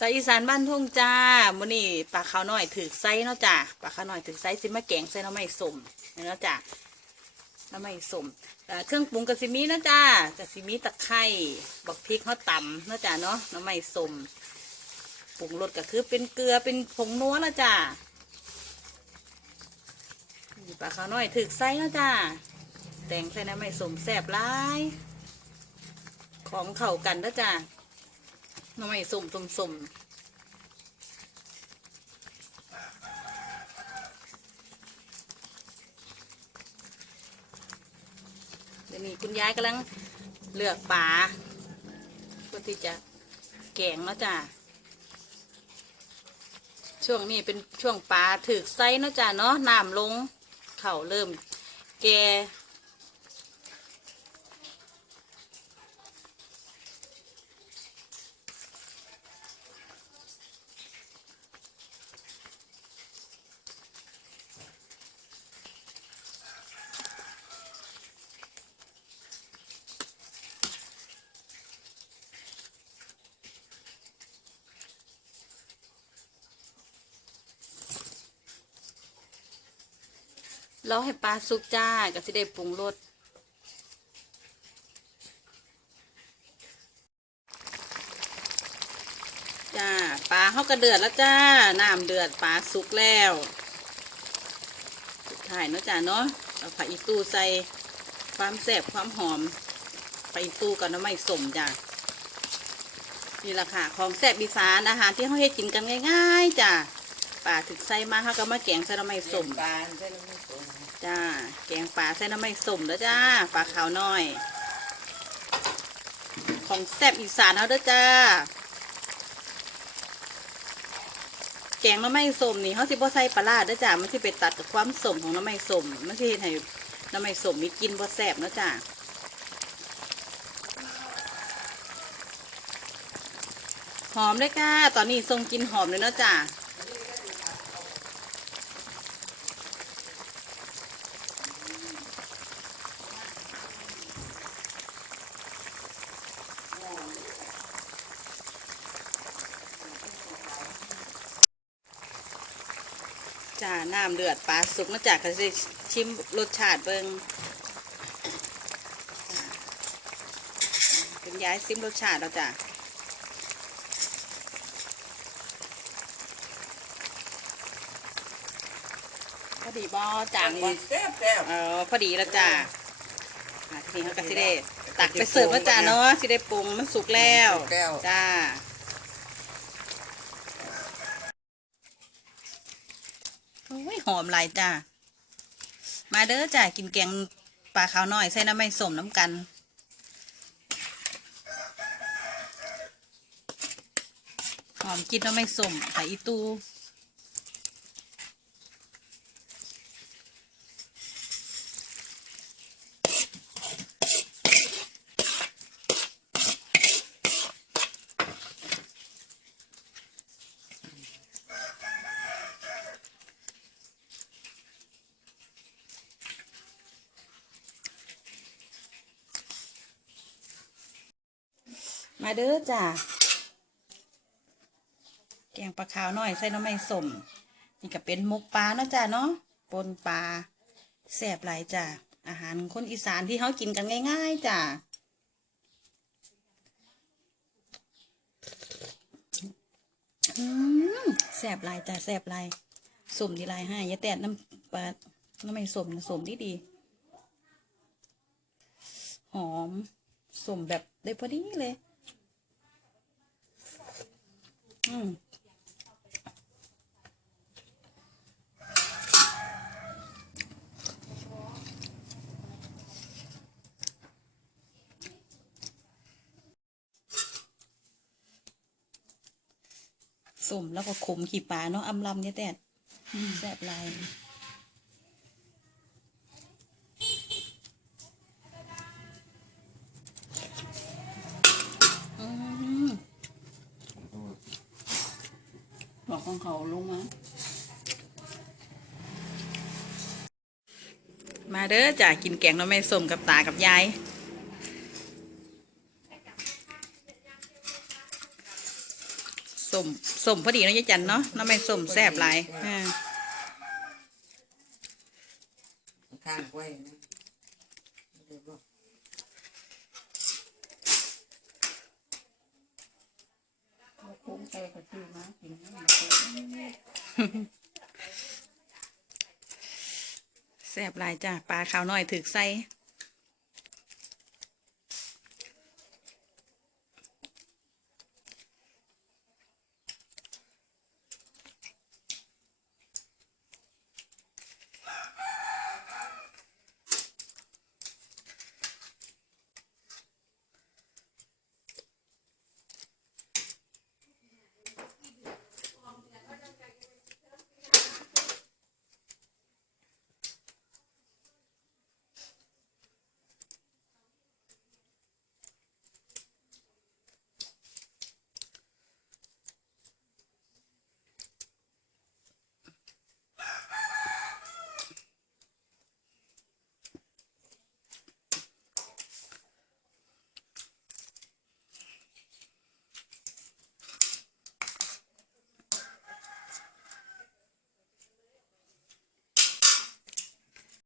สายอีสานบ้านทุ่งจ้ามื้อนี้ปลาขาวน้อยถือไซเนาะจ้าปลาขาวน้อยถือไซสิมาแกงใส่หน้ำไม้สมเนาะจ้าหน้ำไม้สมเครื่องปรุงกะสิมีนะจ้ากะสิมีตะไคร้บักพริกเขาตำเนาะจ้าเนาะหน้ำไม้สมปรุงรสก็คือเป็นเกลือเป็นผงนัวละจ้าปลาขาวน้อยถือไซเนาะจ้าแต่งใส่หน้ำไม้สมแซ่บหลาย ของเข้ากันนะจ้า น้ำไม้สมสมสมเดี๋ยวนี้คุณยายกำลังเลือกปลาเพื่อที่จะแกงเนาะจ้ะช่วงนี้เป็นช่วงปลาถือไซเนาะจ้ะเนาะน้ำลงเข่าเริ่ม แก แล้วให้ปลาสุกจ้าก็สิได้ปรุงรสจ้าปลาเขากระเดือดแล้วจ้าน้ำเดือดปลาสุกแล้วสุดท้ายเนาะจ้าเนาะเอาผักอีตู้ใส่ความแซ่บความหอมผักอีตู้กับน้ำไม่สมจ้านี่แหละค่ะของแซ่บอีสานอาหารที่เขาเฮ็ดกินกันง่าย ๆจ้า ปลาถึกใส่มาเขาก็มาแกงใส่น้ำไม่สมปานใช่ไหมสมจ้า แกงปลาใส่น้ำไม่สมแล้วจ้า ปลาขาวน้อย ของแซ่บอีสานเขาเด้อจ้า แกงน้ำไม่สมนี่เขาสิบ่ใส่ปลาร้าเด้อจ้า มันสิไปตัดกับความสมของน้ำไม่สมมันสิเฮ็ดให้น้ำไม่สมมีกลินบ่แซ่บนะจ้าหอมเลยจ้า ตอนนี้ทรงกินหอมเลยเนาะจ้า จ้าน้ำเดือดปลาสุกมาจากก็จะชิมรสชาติเบิงจ้าเป็นย้ายซิมรสชาติเราจ้าพอดีบอจางบอแซ่บแซ่บเออพอดีแล้วจ้าอะทีนี้เขาก็สิได้ตักไปเสิร์ฟแล้วจ้าเนาะสิได้ปรุงมันสุกแล้วจ้า โอ้ยหอมหลายจ้ามาเด้อจ้ากินแกงปลาขาวน้อยใส่น้ำไม่สมน้ำกันหอมกินน้ำไม่สมใส่อีตู มาเด้อจ้าแกงปลาขาวหน้อยใส่น้ำไม่สมนี่ก็เป็นหมกปลาเนาะจ้าเนาะปนปลาแซ่บหลายจ้าอาหารคนอีสานที่เขากินกันง่ายๆจ้าอืมแซ่บลายจ้าแซ่บลายสมดีลายให้อยาแตะน้ำปลาน้ำไม่สมนะสมดีดีหอมสมแบบได้พอดีเลย อืมสมแล้วก็ขมขี่ปลาเนาะอำลำเนี่ยแต่แซ่บหลาย บอกของเขาลงมา มาเด้อจ้ะกินแกงหน้ำไม่ส้มกับตากับยายสมสมพอดีเนาะยายจันเนาะน้ำไม่สมแซ่บหลายอ่าข้างไว้นะเดี๋ยวบอก คุ้มใจก็ซื้อมากินแซ่บหลายจ้าปลาขาวน้อยถือใส่